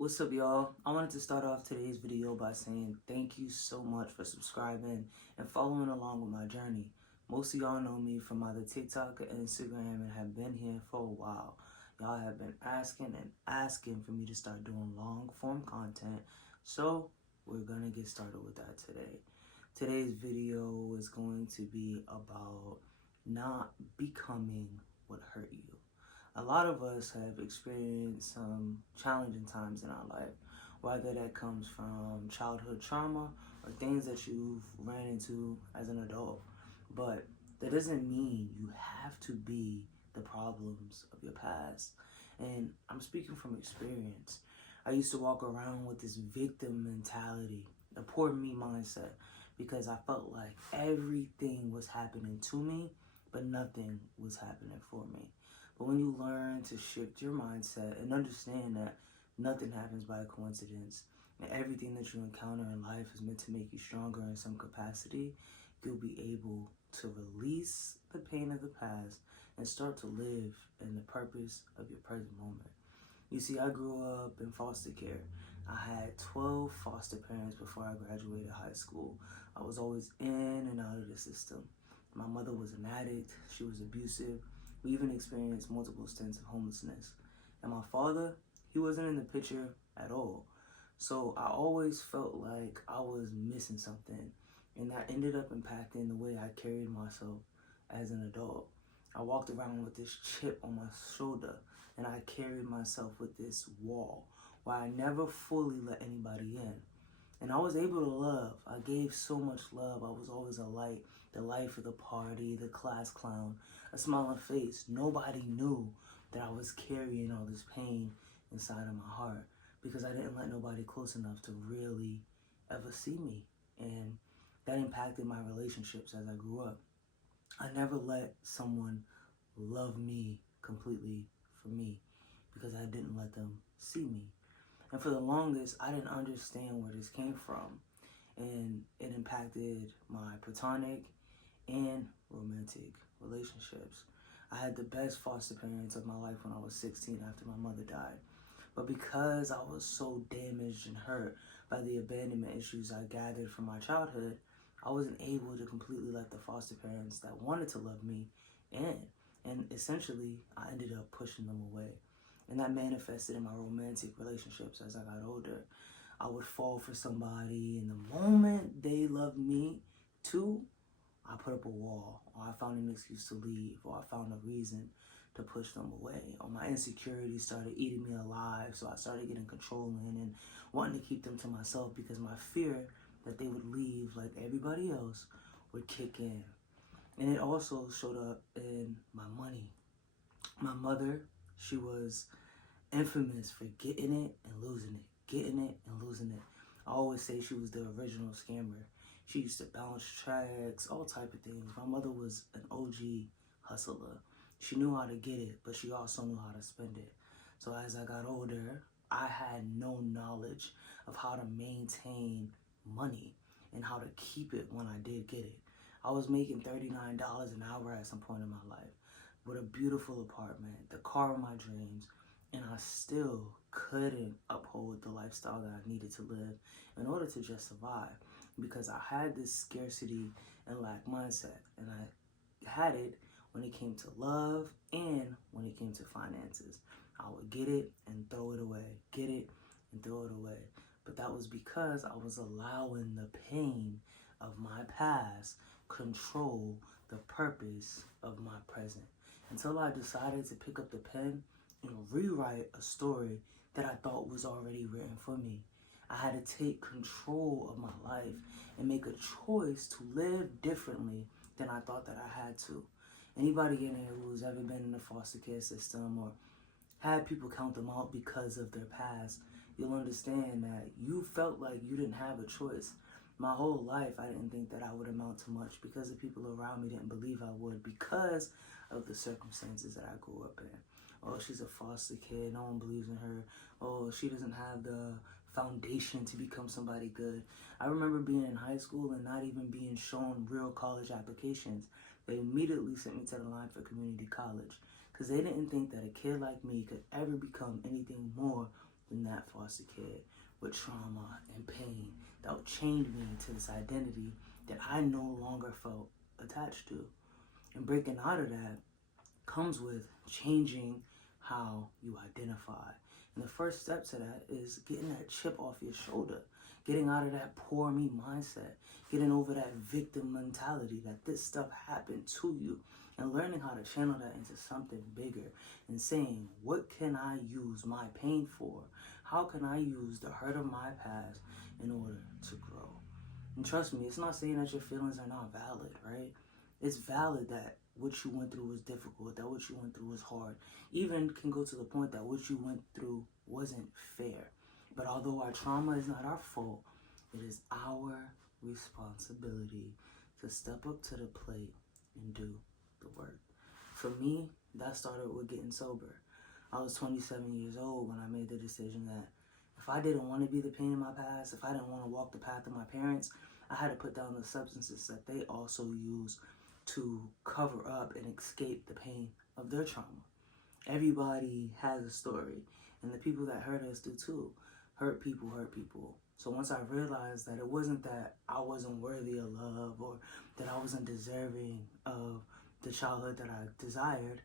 What's up, y'all? I wanted to start off today's video by saying thank you so much for subscribing and following along with my journey. Most of y'all know me from either TikTok or Instagram and have been here for a while. Y'all have been asking and asking for me to start doing long form content, so we're gonna get started with that today. Today's video is going to be about not becoming what hurt you. A lot of us have experienced some challenging times in our life, whether that comes from childhood trauma or things that you've ran into as an adult. But that doesn't mean you have to be the problems of your past. And I'm speaking from experience. I used to walk around with this victim mentality, a poor me mindset, because I felt like everything was happening to me, but nothing was happening for me. But when you learn to shift your mindset and understand that nothing happens by coincidence, and everything that you encounter in life is meant to make you stronger in some capacity, you'll be able to release the pain of the past and start to live in the purpose of your present moment. You see, I grew up in foster care. I had 12 foster parents before I graduated high school. I was always in and out of the system. My mother was an addict. She was abusive. We even experienced multiple stints of homelessness. And my father, he wasn't in the picture at all. So I always felt like I was missing something. And that ended up impacting the way I carried myself as an adult. I walked around with this chip on my shoulder, and I carried myself with this wall where I never fully let anybody in. And I was able to love. I gave so much love. I was always a light, the life of the party, the class clown, a smiling face. Nobody knew that I was carrying all this pain inside of my heart because I didn't let nobody close enough to really ever see me. And that impacted my relationships as I grew up. I never let someone love me completely for me because I didn't let them see me. And for the longest, I didn't understand where this came from. And it impacted my platonic and romantic relationships. I had the best foster parents of my life when I was 16 after my mother died. But because I was so damaged and hurt by the abandonment issues I gathered from my childhood, I wasn't able to completely let the foster parents that wanted to love me in. And essentially, I ended up pushing them away. And that manifested in my romantic relationships as I got older. I would fall for somebody, and the moment they loved me too, I put up a wall, or I found an excuse to leave, or I found a reason to push them away. Or my insecurities started eating me alive, so I started getting controlling and wanting to keep them to myself because my fear that they would leave like everybody else would kick in. And it also showed up in my money. My mother, she was infamous for getting it and losing it, getting it and losing it. I always say she was the original scammer. She used to bounce checks, all type of things. My mother was an OG hustler. She knew how to get it, but she also knew how to spend it. So as I got older, I had no knowledge of how to maintain money and how to keep it when I did get it. I was making $39 an hour at some point in my life with a beautiful apartment, the car of my dreams, and I still couldn't uphold the lifestyle that I needed to live in order to just survive because I had this scarcity and lack mindset, and I had it when it came to love and when it came to finances. I would get it and throw it away, get it and throw it away. But that was because I was allowing the pain of my past control the purpose of my present until I decided to pick up the pen and rewrite a story that I thought was already written for me. I had to take control of my life and make a choice to live differently than I thought that I had to. Anybody in here who's ever been in the foster care system or had people count them out because of their past, you'll understand that you felt like you didn't have a choice. My whole life, I didn't think that I would amount to much because the people around me didn't believe I would because of the circumstances that I grew up in. Oh, she's a foster kid. No one believes in her. Oh, she doesn't have the foundation to become somebody good. I remember being in high school and not even being shown real college applications. They immediately sent me to the line for community college because they didn't think that a kid like me could ever become anything more than that foster kid with trauma and pain that chained me to this identity that I no longer felt attached to. And breaking out of that comes with changing how you identify. And the first step to that is getting that chip off your shoulder, getting out of that poor me mindset, getting over that victim mentality that this stuff happened to you, and learning how to channel that into something bigger and saying, what can I use my pain for? How can I use the hurt of my past in order to grow? And trust me, it's not saying that your feelings are not valid, right? It's valid that what you went through was difficult, that what you went through was hard. Even can go to the point that what you went through wasn't fair. But although our trauma is not our fault, it is our responsibility to step up to the plate and do the work. For me, that started with getting sober. I was 27 years old when I made the decision that if I didn't want to be the pain in my past, if I didn't want to walk the path of my parents, I had to put down the substances that they also use to cover up and escape the pain of their trauma. Everybody has a story, and the people that hurt us do too. Hurt people hurt people. So once I realized that it wasn't that I wasn't worthy of love or that I wasn't deserving of the childhood that I desired,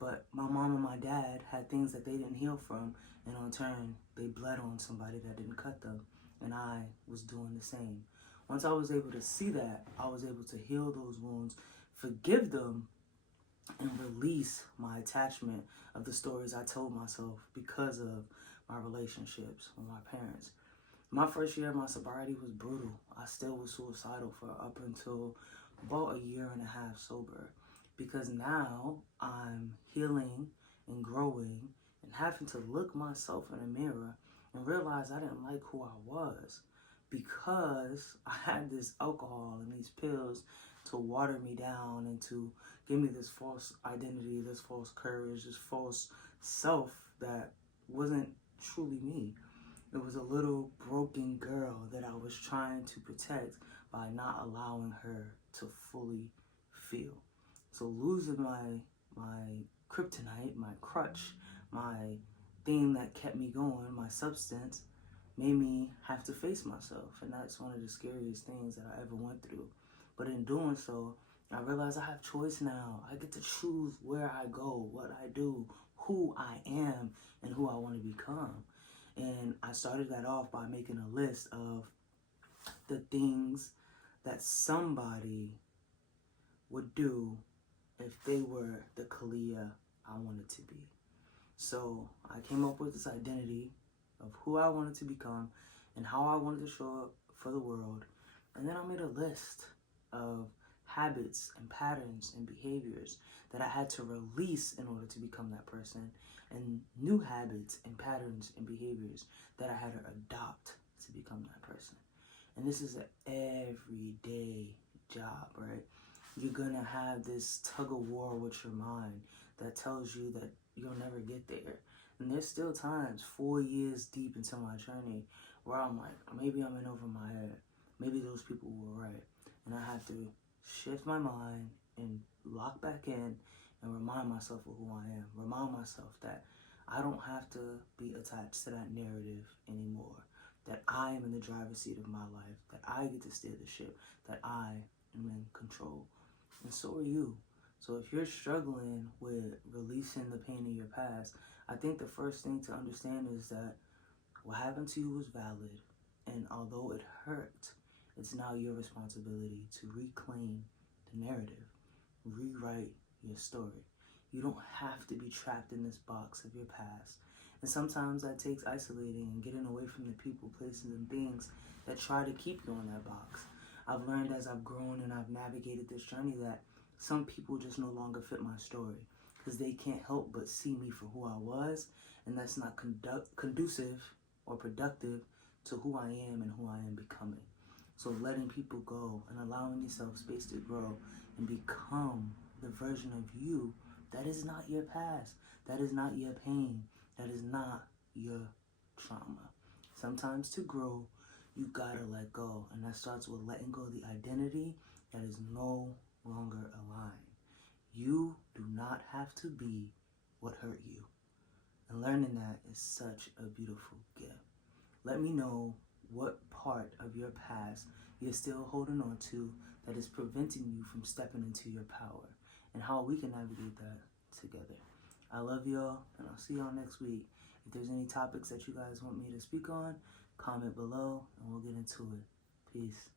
but my mom and my dad had things that they didn't heal from, and in turn, they bled on somebody that didn't cut them, and I was doing the same. Once I was able to see that, I was able to heal those wounds, forgive them, and release my attachment of the stories I told myself because of my relationships with my parents. My first year of my sobriety was brutal. I still was suicidal for up until about a year and a half sober, because now I'm healing and growing and having to look myself in the mirror and realize I didn't like who I was because I had this alcohol and these pills to water me down and to give me this false identity, this false courage, this false self that wasn't truly me. It was a little broken girl that I was trying to protect by not allowing her to fully feel. So losing my kryptonite, my crutch, my thing that kept me going, my substance, made me have to face myself. And that's one of the scariest things that I ever went through. But in doing so, I realized I have choice now. I get to choose where I go, what I do, who I am, and who I want to become. And I started that off by making a list of the things that somebody would do if they were the Kalia I wanted to be. So I came up with this identity of who I wanted to become and how I wanted to show up for the world. And then I made a list of habits and patterns and behaviors that I had to release in order to become that person, and new habits and patterns and behaviors that I had to adopt to become that person. And this is an everyday job, right? You're gonna have this tug of war with your mind that tells you that you'll never get there. And there's still times, 4 years deep into my journey, where I'm like, maybe I'm in over my head. Maybe those people were right. And I have to shift my mind and lock back in and remind myself of who I am. Remind myself that I don't have to be attached to that narrative anymore. That I am in the driver's seat of my life. That I get to steer the ship. That I am in control. And so are you. So if you're struggling with releasing the pain of your past, I think the first thing to understand is that what happened to you was valid. And although it hurt, it's now your responsibility to reclaim the narrative, rewrite your story. You don't have to be trapped in this box of your past. And sometimes that takes isolating and getting away from the people, places, and things that try to keep you in that box. I've learned as I've grown and I've navigated this journey that some people just no longer fit my story because they can't help but see me for who I was, and that's not conducive or productive to who I am and who I am becoming. So letting people go and allowing yourself space to grow and become the version of you that is not your past, that is not your pain, that is not your trauma. Sometimes to grow, you gotta let go, and that starts with letting go of the identity that is no longer aligned. You do not have to be what hurt you. And learning that is such a beautiful gift. Let me know what part of your past you're still holding on to that is preventing you from stepping into your power, and how we can navigate that together. I love y'all, and I'll see y'all next week. If there's any topics that you guys want me to speak on, comment below, and we'll get into it. Peace.